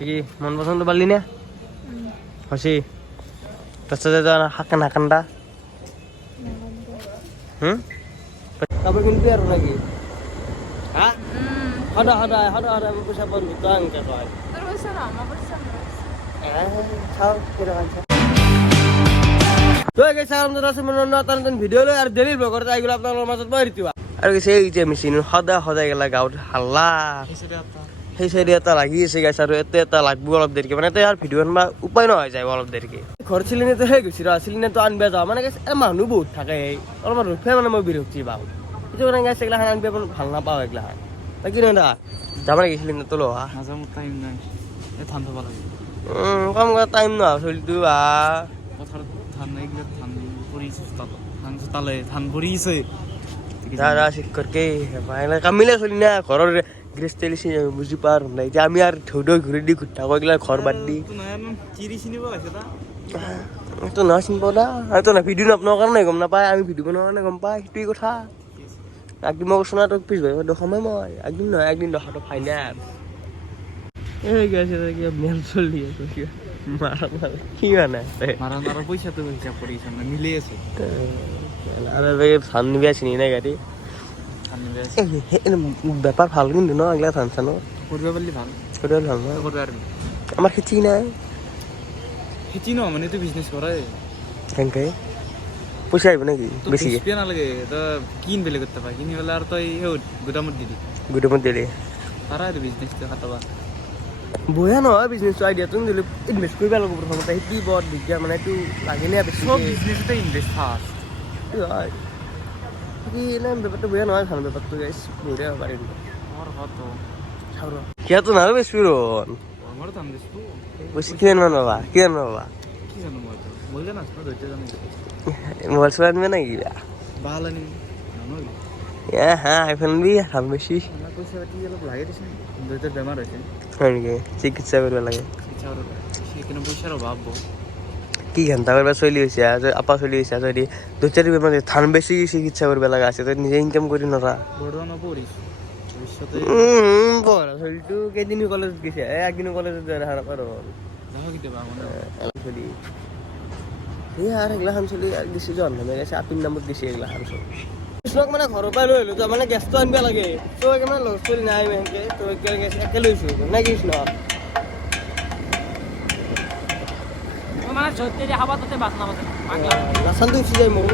কি মন পছন্দ পারলি না হসি রাস্তাতে তো হাকান হাকানটা তারপর কিন্তু আর নাকি হ্যাঁ হঠাৎ হঠাৎ হঠাৎ হঠাৎ আমি পয়সা বন্ধু তো আনতে হয় তো গেছে আমাদের আছে মনে নতুন ভিডিও লই আর ডেলি ব্লগ করতে আইগুলো আপনাদের মাঝত বাইরে দিবা আর গেছে এই যে মেশিন সদায় গেলা গাঁৱত হাল্লা সেই সাইডে এটা লাগিয়েছে গাছ আর এতে এটা লাগবো অলপ দেরিকে মানে তো আর ভিডিও আনবা উপায় নহয় যায় অলপ দেরিকে ঘর চিলিনে তো হয়ে গেছিল চিলিনে তো আনবে যাও মানে গেছে মানুহ বহুত থাকে অলপমান রুফে মানে মই বিৰক্তি পাওঁ সেইটো মানে গেছে এগুলা আনবে ভাল নাপাওঁ এগুলা তাই কি না যাবা গেছিলি না তো লোহা টাইম নাই ধান থব লাগে কম টাইম নহয় চলিটো পথাৰত ধান এইগিলা ধান পৰিছে ধান চোতালে ধান পৰিছে দাদা ঠিক করকে কামিলে চলি না ঘরের গৃহস্থ বুঝি পার না যে আমি আর ঢৌ ঘুরে দি ঘুরতে এগুলা ঘর বাদ দি চিৰি চিনিব আছে তো না চিনব না আর তো না ভিডিও আপনার কারণে গম নাপায় আমি ভিডিও বনার কারণে গম পাই সেইটোই কথা একদিন মই কৈছো না তোক পিছ ভাই দেখামে মই একদিন নহয় একদিন দেখাটো ফাইনাল এই গেছে মেল চলি আছে মারা মারা কি মানে মারা পয়সা তো হিসাব করিস না মিলে আছে আরে ভাই ধান নিবি আসিনি না গাড়ি ব্যাপার ভাল কিন্তু ন এগুলা ধান চানো করবে পারলি ভাল করবে ভাল না করবে পারবি আমার খেতি নাই খেতি ন মানে তুই বিজনেস করে কেনকে পয়সা আইব নাকি বেশি বেশি না লাগে তো কিন বেলে করতে পারে কিনি হলে আর তো এই গুদামত দিদি গুডমত দিলে তারা আর বিজনেস তো খাতাবা বয়া নহয় বিজনেস আইডিয়া তুমি দিলে ইনভেস্ট কৰিব লাগিব প্ৰথমতে কি বৰ দিগদাৰ মানে এইটো লাগে নে বেছি সব বিজনেসতে ইনভেস্ট ফার্স্ট কি না ব্যাপারটা বয়া নহয় ভাল ব্যাপারটো গাইছ বঢ়িয়া হ'ব পাৰিম আমাৰ কত কিয়াতো নাৰো বেছি ৰন আমার তো আন্দেশ তো বেছি কিমান মান বাবা কিমান বাবা কি জানো মই তো বললে না তো ধরতে জানি মোবাইল চোবাইল আনবে নাকি ভালো নি জানো হ্যাঁ আইফোন বি দাম বেছি আমার পয়সা পাতি অলপ লাগে দিছে দুইটা বেমার হয়েছে হয় নেকি চিকিৎসা কৰিব লাগে সেখানে পয়সার অভাব কি ঘন্টা করবা চলি হয়েছে আপা চলি হয়েছে যদি দু চারি বেমার ধান বেশি চিকিৎসা করবে লাগা আছে তো নিজে ইনকাম করি নরা বড় পড়িস ভবিষ্যতে পড়া চলিটো কেইদিন কলেজ গেছে একদিন কলেজত যায় হারা পারো দেখো কি দেবা মানে চলি এই আর এগুলা খান চলি দিছি জন্মে গেছে আপিন নামত দিছি এগুলা খান চলি কৃষ্ণক মানে ঘৰৰ পৰা লৈ আহিলো তো মানে গেছটো আনিব লাগে তো মানে লগ চলি নাই মেহেনকে তো একে লৈছো নে কৃষ্ণ মানে সত্যি হাবা তাতে বাস না বাসে নাচানটো উঠি যায় মোৰ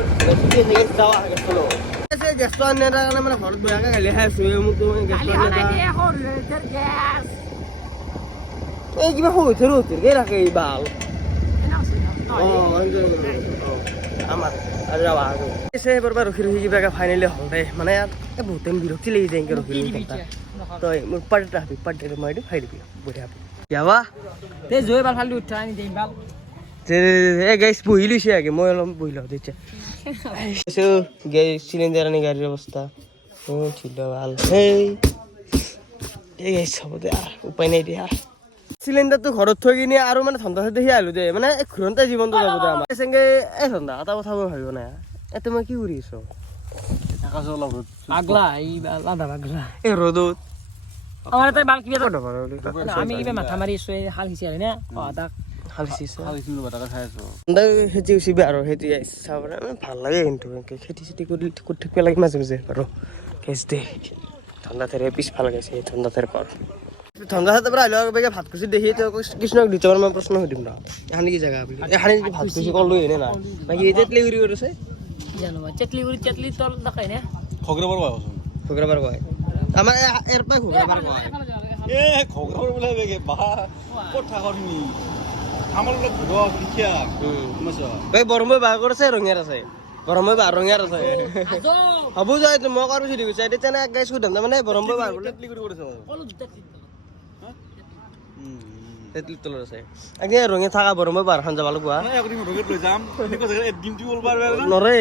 যাওয়া গেছটো ল গেছটো আনি কাৰণে মানে ঘৰত বহিয়াকে গালি খাই আছো মোক গেছটো এই কিবা সৰু কে ৰাখে এই বাল আমার আর যাওয়া এসে এবার রখি কিবা ফাইনালি হল দে মানে বহুত টাইম বিরক্তি লাগি যায় রখি তো মোৰ পাৰ্টিটা হাবি পাৰ্টিটা মই খাই দিবি বঢ়িয়া যাবা তে জয় বাল ফালি উঠা আনি দেই বাল এ গাইছ বহি লৈছে আগে মই অলপ বহি লওঁ তেতিয়া গেছ চিলিণ্ডাৰ আনি গাড়ীৰ অৱস্থা ঠিক ভাল এই গাইছ হ'ব দে উপায় নাই দিয়া চিলিণ্ডাৰটো ঘৰত থৈ কিনে আৰু মানে ঠাণ্ডা চাই দেখি আহিলো দে মানে ঘূৰণতে জীৱনটো যাব দে আমাৰ চেংগে এই ঠাণ্ডা এটা কথা মই ভাবিব নাই এতে মই কি কৰি আছো আগলা এই লাদা আগলা এই ৰ'দত আমাৰ তাই বাল কিবা আমি কিবা মাথা মাৰি আছো হাল হিসি আৰে না আদা হাল খেতি উচিবি আৰু খেতি চাব ভাল লাগে কিন্তু খেতি চেতি কৰি থাকিব লাগে মাজে মাজে বাৰু গেছ দে ঠাণ্ডা ঠাইৰে পিছফালে গেছে ঠাণ্ডা ঠাইৰ ঘৰ ঠাণ্ডা ঠাইৰ পৰা আহিলে ভাত কুচি দেখি কৃষ্ণক দুটামান মই প্ৰশ্ন সুধিম না এখানে কি জেগা বুলি এখানে যদি ভাত কুচি কল লৈ এনে না বাকী তেতলি উৰি কৰিছে জানো চেতলি তল দেখাই না খগৰাবাৰ কয় আমাৰ এৰ পৰা খগৰাবাৰ কয় খগৰাবাৰ বোলে বেগে বা কথা কৰনি আমাৰ লোক ঘৰ লিখিয়া এই বৰমৈ বাৰ কৰিছে ৰঙিয়াৰ আছে বৰমৈ বাৰ ৰঙিয়াৰ আছে হ'ব যায় মই কাৰো চিঠি গৈছে এতিয়া তেনে গাইছ সুধাম তাৰমানে বৰমৈ বাৰ বোলে তেতলি কৰি কৰিছে তেতলি তলৰ আছে আগে ৰঙিয়া থকা বৰমৈ বাৰখন যাব লাগিব লৈ যাম নৰে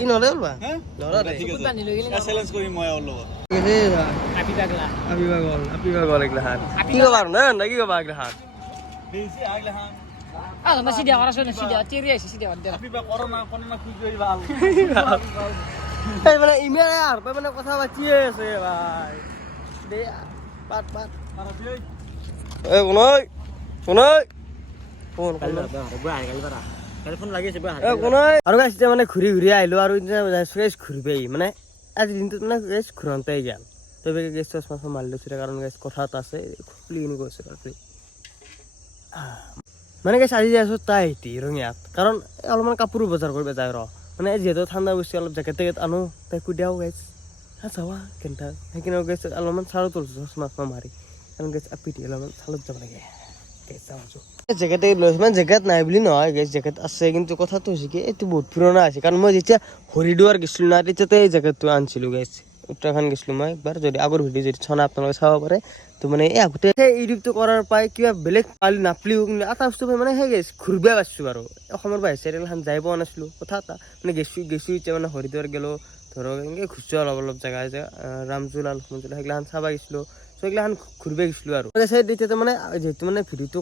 ই নৰে ওলবা নৰে চেলেঞ্জ কৰিম মই আৰু লগত আপি পাগল এগলা হাত কি কবা আৰু না কি কবা এগলা হাত বেছি আগলে হা না সিধা করা শুনে সিধা চেরি আইছে সিধা দে আপনি বা করোনা করোনা খুঁজ গই ভাল এই মানে ইমেল আর মানে কথা বাচিয়ে আছে ভাই দে পাট আর এই বনই কোন ফোন আৰু গাইছ এতিয়া মানে ঘূৰি ঘূৰি আহিলো আৰু ঘূৰিবেই মানে আজি দিনটোত মানে গাইছ ঘূৰন্তাই গেল তই গেছ চচমা মাৰি লৈছিলে কাৰণ গাইছ কথা এটা আছে খুলি কিনি কৈছে মানে গাইছ আজি যাই আছো তাই আহিতি ৰঙিয়াত কাৰণ অলপমান কাপোৰো বজাৰ কৰিব যায় ৰ মানে যিহেতু ঠাণ্ডা বস্তু অলপ জেকেট টেকেট আনো তাই কুদিয়াও গাইছ যাবা কেনটা সেইখিনি গাইছ অলপমান চালত তুলিছো চচমা মাৰি কাৰণ গাইছ পিঠি অলপমান চালত যাব লাগে জেকেটে লৈছো মানে জেকেট নাই বুলি নহয় গাইছ জেকেট আছে কিন্তু কথাটো হৈছে কি এইটো বহুত পুৰণা আছে কাৰণ মই যেতিয়া হৰিদ্বাৰ গৈছিলো না তেতিয়াতে এই জেকেটটো আনিছিলো গাইছ উত্তৰাখণ্ড গৈছিলো মই একবাৰ যদি আগৰ ভিডিঅ' যদি চাওঁ আপোনালোকে চাব পাৰে তো মানে এই আগতে সেই ইউটিউবটো কৰাৰ পাই কিবা বেলেগ পালি নাপলিও কিন্তু এটা বস্তু মানে সেই গাইছ ঘূৰিব পাইছোঁ আৰু অসমৰ বাহিৰ চাইডেলখান যাই পোৱা নাছিলোঁ কথা এটা মানে গেছোঁ এতিয়া মানে হৰিদ্বাৰ গ'লোঁ ধৰক এনেকৈ ঘূৰিছোঁ অলপ জেগা যে ৰামঝোলা লক্ষ্মণঝোলা সেইগিলাখান চাব গৈছিলোঁ চ' এইগিলাখান ঘূৰিব গৈছিলোঁ আৰু তেতিয়াতো মানে যিহেতু মানে ভিডিঅ'টো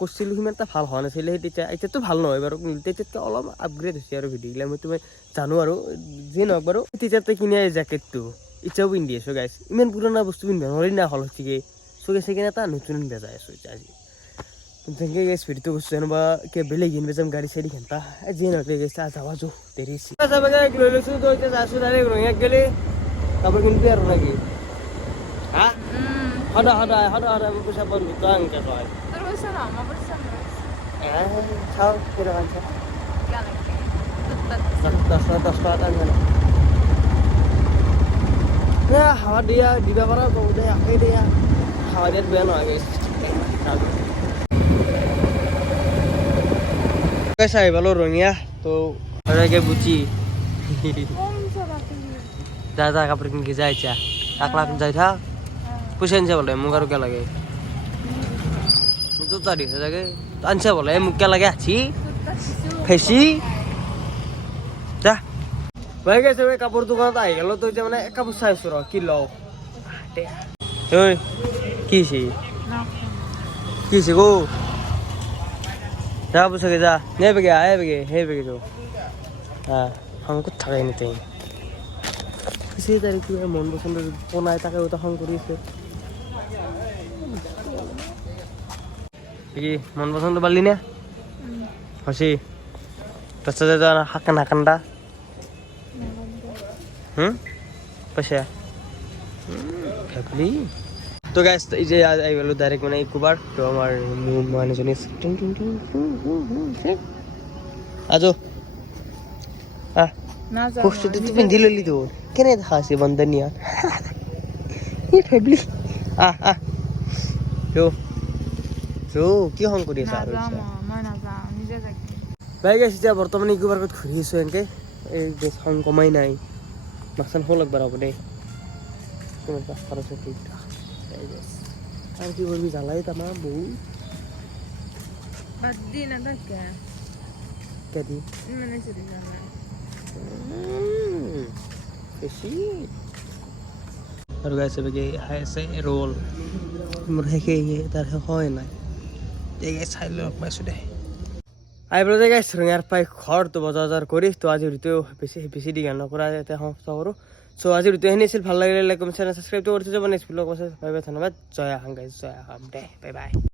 কৰিছিলোঁ সিমান এটা ভাল হোৱা নাছিলে সেই তেতিয়া এতিয়াতো ভাল নহয় বাৰু তেতিয়াতকৈ অলপ আপগ্ৰেড হৈছে আৰু ভিডিঅ'গিলা মইতো মই জানো আৰু যিয়ে নহওক বাৰু তেতিয়াতে কিনে জেকেটটো এতিয়াও পিন্ধি আছোঁ গাইছ ইমান পুৰণা বস্তু পিন্ধিব নোৱাৰি না হ'ল ঠিকে চ' গেছে কিনে এটা নতুন বেজাই আছোঁ এতিয়া আজি তেনেকৈ গেছ ভিডিঅ'টো কৰিছোঁ যেনিবা কিবা বেলেগ কিনিব যাম গাড়ী চাড়ী ঘণ্টা যিয়ে নহওক গেছে যাবা যো দেৰি লৈ লৈছোঁ তো এতিয়া যাইছোঁ ডাইৰেক্ট ৰঙিয়াত গ'লে কাপোৰ কিনিবি আৰু নাকি হা সদায় মই পইচা পালোঁ তই এনেকৈ কয় চাওঁ কেইটকা চাওঁ 10 টকা হাৱা দিবা পাৰা দে একেই দিয়া হাৱা দিয়াত বেয়া নহয় চাই পালোঁ ৰঙিয়া তো এনেকৈ বুজি যা কাপোৰ কিনি যাই এতিয়া 1 লাখ যাই থাক পইচা আনিছে বোলে মোক আৰু কিয় লাগে তোৰ তাৰিখ চাগে আনিছে বোলে মোক কিয় লাগে হাঁচি ফেচি যা ভাই গৈছে কাপোৰ দোকানত আহি গ'লো তো এতিয়া মানে কাপোৰ চাই আছোঁ ৰ কি লওঁ ঐ কি হৈছে গো যা পইচাকে যা নে বেগে সেই বেগেটো ক'ত থাকে এনিটাইম সেই তাৰিখ কিবা মন পচন্দ বনাই তাকে ওটা খং কৰি আছে কি মন পচন্দ পালি নে হসি রাস্তাতে তো হাঁকা নাকান্দা পয়সা ফ্যামিলি তো গাইস এই যে আই গেল ডাইরেক্ট মানে ইকোবার তো আমার মানুষজন আজো কষ্ট তুই পিন্ধি ললি তো কেনে দেখা আছে বন্ধনিয়া ফ্যামিলি কি হং কৰি আছা আৰু ভাই গাইছ এতিয়া বৰ্তমান ইকোবাৰ্কত ঘূৰি আছোঁ এনেকৈ এই গেছখন কমাই নাই মাছখন হ'ল একবাৰ হ'ব দেই আৰু কি কৰিবি জ্বালাই তামাম বহুত বেছি আৰু গাইছে বেগে খাই আছে ৰোল মোৰ শেষে তাৰ শেষ হয় নাই চাই লওক পাইছোঁ দে আই পেলাই যে গাইছ ৰঙিয়াৰ পাই ঘৰটো বজাৰ কৰি তো আজিৰ ভিডিঅ' বেছি দীঘল নকৰা এতিয়া সমাপ্ত কৰোঁ চ' আজিৰ ভিডিঅ'খিনি আছিল ভাল লাগিলে লাইক কমেণ্ট চেনেল ছাবস্ক্ৰাইবটো কৰি থৈ যাব নেক্সট ভিডিঅ' ধন্যবাদ জয় আসাম গাইছ জয় আসাম দে বাই